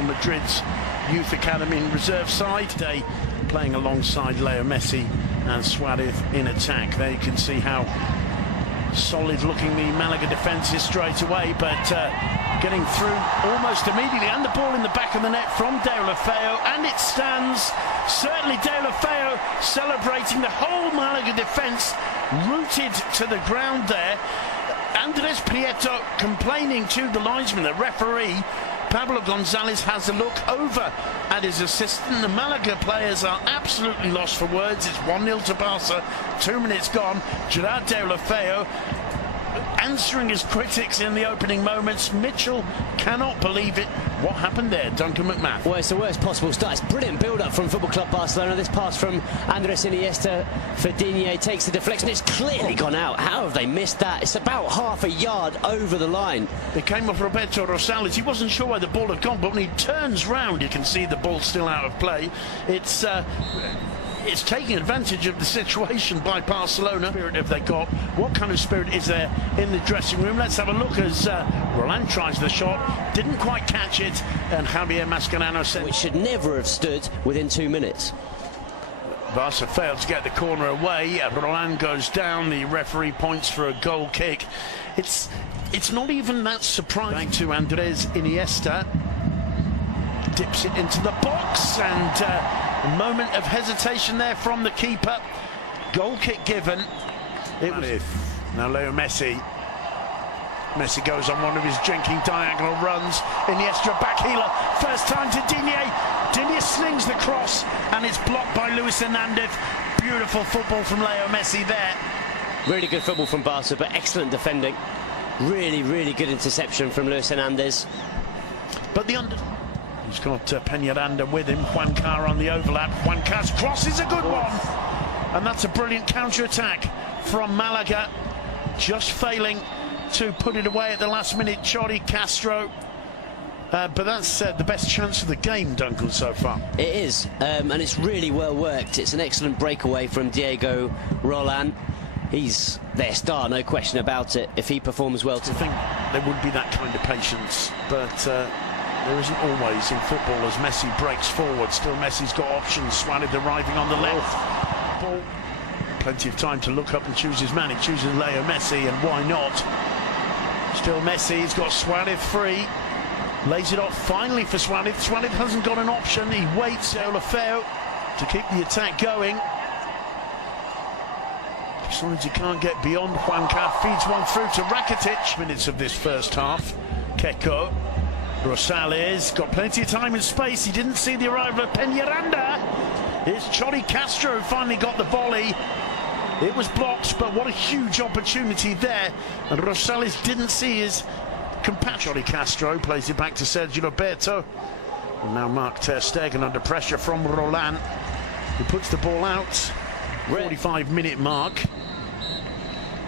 Real Madrid's Youth Academy and reserve side. Today playing alongside Leo Messi and Suarez in attack. There you can see how solid looking the Malaga defence is straight away, but getting through almost immediately, and the ball in the back of the net from Deulofeu, and it stands. Certainly Deulofeu celebrating, the whole Malaga defence rooted to the ground there. Andres Prieto complaining to the linesman. The referee Pablo Gonzalez has a look over at his assistant. The Malaga players are absolutely lost for words. It's 1-0 to Barca, 2 minutes gone. Gerard Deulofeu answering his critics in the opening moments. Mitchell cannot believe it. What happened there, Duncan McMahon? Well, it's the worst possible start. It's brilliant build-up from Football Club Barcelona. This pass from Andres Iniesta for Digne takes the deflection. It's clearly gone out. How have they missed that? It's about half a yard over the line. It came off Roberto Rosales. He wasn't sure where the ball had gone, but when he turns round, you can see the ball still out of play. It's taking advantage of the situation by Barcelona. Spirit have they got? What kind of spirit is there in the dressing room? Let's have a look as Roland tries the shot, didn't quite catch it, and Javier Mascherano said, which should never have stood within 2 minutes. Barca failed to get the corner away. Roland goes down. The referee points for a goal kick. It's not even that surprising. Back to Andres Iniesta, dips it into the box, and a moment of hesitation there from the keeper. Goal kick given. It was now Leo Messi. Messi goes on one of his drinking diagonal runs. Iniesta back heeler. First time to Digne. Digne slings the cross, and it's blocked by Luis Hernandez. Beautiful football from Leo Messi there. Really good football from Barca, but excellent defending. Really, really good interception from Luis Hernandez. But he's got Peñaranda with him. Juancar on the overlap. Juancar's cross is a good one. And that's a brilliant counter-attack from Malaga. Just failing to put it away at the last minute. Chori Castro. But that's the best chance of the game, Duncan, so far. It is, and it's really well worked. It's an excellent breakaway from Diego Roland. He's their star, no question about it. If he performs well, I think there would be that kind of patience, but there isn't always in football as Messi breaks forward. Still Messi's got options. Suarez arriving on the left. Ball. Plenty of time to look up and choose his man. He chooses Leo Messi, and why not? Still Messi, he's got Suarez free. Lays it off finally for Suarez. Suarez hasn't got an option. He waits Deulofeu to keep the attack going. Decides he can't get beyond. Juancar feeds one through to Rakitic. Minutes of this first half. Keco. Rosales got plenty of time and space. He didn't see the arrival of Peñaranda. It's Chori Castro who finally got the volley. It was blocked, but what a huge opportunity there. And Rosales didn't see his compatriot. Chori Castro plays it back to Sergio Roberto. And now Marc ter Stegen under pressure from Roland, who puts the ball out. 45-minute mark.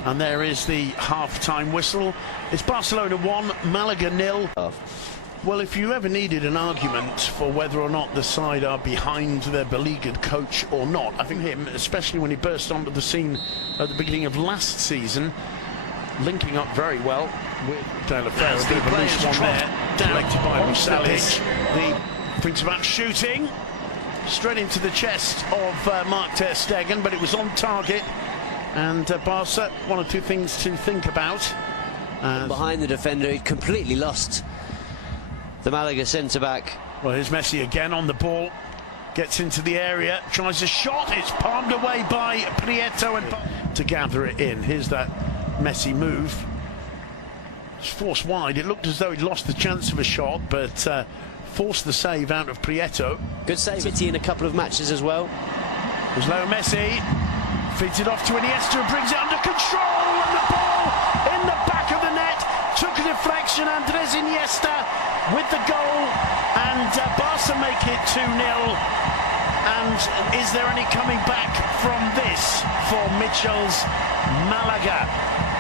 And there is the half-time whistle. It's Barcelona 1, Malaga 0. Well, if you ever needed an argument for whether or not the side are behind their beleaguered coach or not, I think him, especially when he burst onto the scene at the beginning of last season, linking up very well with Deulofeu. A bit of a loose one there, directed by Rosales. He thinks about shooting straight into the chest of Marc ter Stegen, but it was on target. And Barca, one or two things to think about. Behind the defender, he completely lost the Malaga centre-back. Well, here's Messi again on the ball. Gets into the area, tries a shot. It's palmed away by Prieto and to gather it in. Here's that Messi move. It's forced wide. It looked as though he'd lost the chance of a shot, but forced the save out of Prieto. Good save in a couple of matches as well. There's Leo Messi. Feeds it off to Iniesta, brings it under control, and the ball in the back of the net. Took a deflection, Andres Iniesta with the goal, and Barca make it 2-0. And is there any coming back from this for Mitchell's Malaga?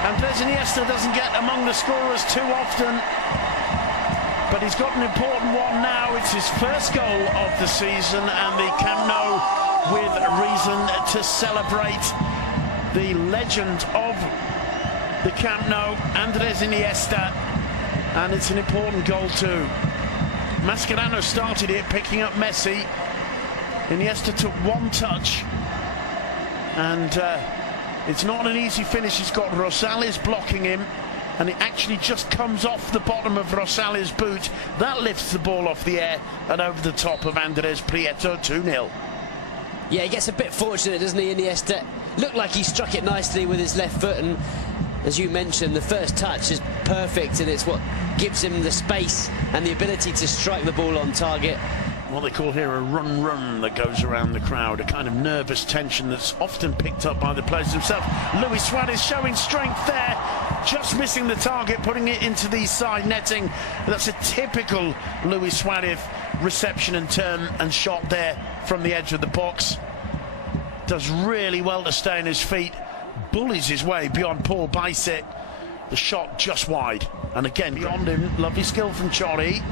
Andres Iniesta doesn't get among the scorers too often, but he's got an important one now. It's his first goal of the season, and the Camp Nou with a reason to celebrate. The legend of the Camp Nou, Andres Iniesta, and it's an important goal too. Mascherano started it, picking up Messi. Iniesta took one touch, and it's not an easy finish. He's got Rosales blocking him, and it actually just comes off the bottom of Rosales' boot. That lifts the ball off the air and over the top of Andres Prieto. 2-0. Yeah, he gets a bit fortunate, doesn't he, Iniesta? Looked like he struck it nicely with his left foot, and as you mentioned, the first touch is perfect, and it's what gives him the space and the ability to strike the ball on target. What they call here a run that goes around the crowd, a kind of nervous tension that's often picked up by the players themselves. Luis Suarez showing strength there, just missing the target, putting it into the side netting. That's a typical Luis Suarez reception and turn and shot there from the edge of the box. Does really well to stay on his feet, bullies his way beyond Paul Bicet. The shot just wide, and again beyond him. Lovely skill from Chori.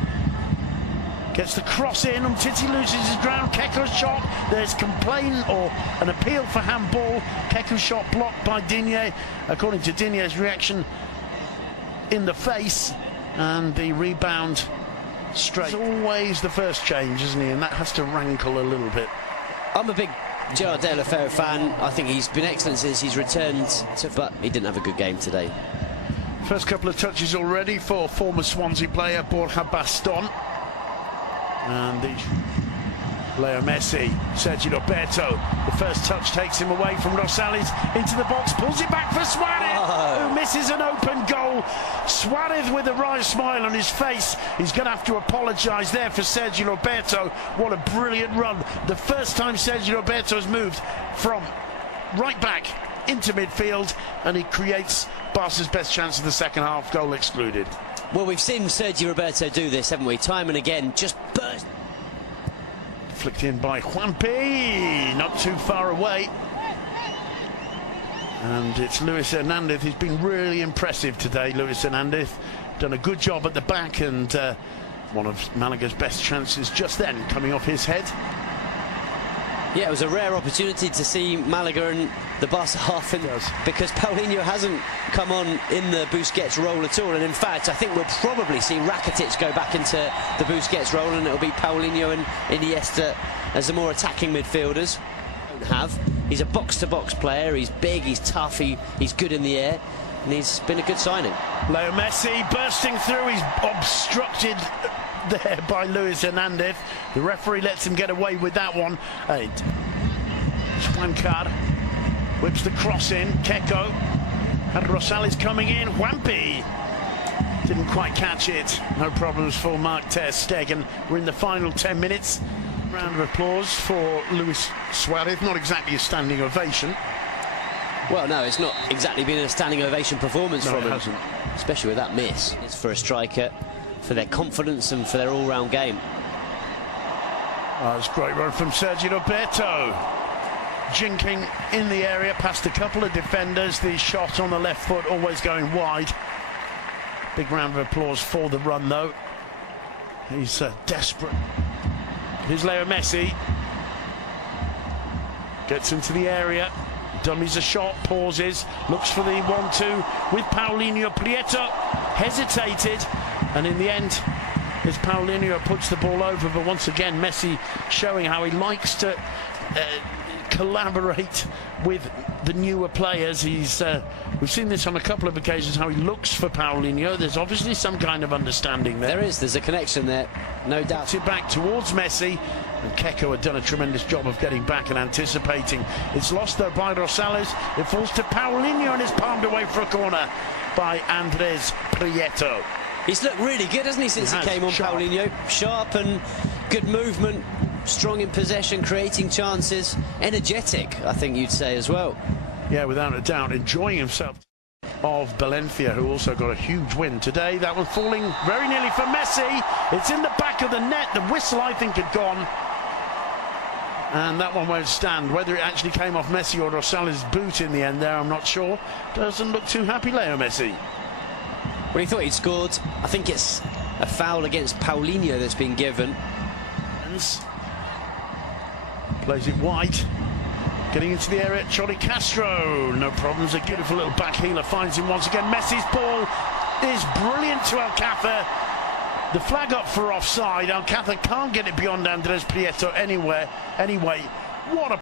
Gets the cross in, Titi loses his ground. Keko's shot, there's complaint or an appeal for handball. Keko's shot blocked by Digne, according to Digne's reaction, in the face, and the rebound straight. It's always the first change, isn't he? And that has to rankle a little bit. I'm a big Gerard Deulofeu fan. I think he's been excellent since he's returned, but he didn't have a good game today. First couple of touches already for former Swansea player Borja Baston. And Leo Messi, Sergio Roberto, the first touch takes him away from Rosales into the box, pulls it back for Suarez, who misses an open goal. Suarez with a wry smile on his face. He's going to have to apologise there for Sergio Roberto. What a brilliant run. The first time Sergio Roberto has moved from right back into midfield, and he creates Barca's best chance of the second half, goal excluded. Well, we've seen Sergio Roberto do this, haven't we? Time and again, just burst. Flicked in by Juanpi, not too far away. And it's Luis Hernandez. He's been really impressive today, Luis Hernandez. Done a good job at the back, and one of Malaga's best chances just then coming off his head. Yeah, it was a rare opportunity to see Malaga and the Barca half, because Paulinho hasn't come on in the Busquets role at all. And in fact, I think we'll probably see Rakitic go back into the Busquets role, and it'll be Paulinho and Iniesta as the more attacking midfielders. He's a box-to-box player. He's big, he's tough, he's good in the air, and he's been a good signing. Leo Messi bursting through. He's obstructed there by Luis Hernandez. The referee lets him get away with that one. Juancar whips the cross in. Keko had Rosales coming in. Juanpi didn't quite catch it. No problems for Mark ter Stegen. We're in the final 10 minutes. Round of applause for Luis Suarez. Not exactly a standing ovation. Well, no, it's not exactly been a standing ovation performance from him. It hasn't. Especially with that miss. It's for a striker, for their confidence and for their all-round game. Oh, it's a great run from Sergio Roberto. Jinking in the area past a couple of defenders. The shot on the left foot always going wide. Big round of applause for the run, though. He's desperate. Here's Leo Messi. Gets into the area. Dummies a shot, pauses, looks for the 1-2 with Paulinho. Prieto hesitated, and in the end, as Paulinho puts the ball over. But once again, Messi showing how he likes to collaborate with the newer players. We've seen this on a couple of occasions, how he looks for Paulinho. There's obviously some kind of understanding there. There's a connection there, no doubt. Puts it back towards Messi, and Keko had done a tremendous job of getting back and anticipating. It's lost though by Rosales. It falls to Paulinho and is palmed away for a corner by Andres Prieto. He's looked really good, hasn't he, since he came on, Paulinho? Sharp and good movement, strong in possession, creating chances, energetic, I think you'd say as well. Yeah, without a doubt, enjoying himself. Of Valencia, who also got a huge win today. That one falling very nearly for Messi. It's in the back of the net. The whistle, I think, had gone. And that one won't stand. Whether it actually came off Messi or Rosales' boot in the end there, I'm not sure. Doesn't look too happy, Leo Messi. Well, he thought he'd scored. I think it's a foul against Paulinho that's been given. Plays it wide. Getting into the area, Chori Castro. No problems. A beautiful little back healer finds him once again. Messi's ball is brilliant to Alcácer. The flag up for offside. Alcázar can't get it beyond Andres Prieto anyway. What a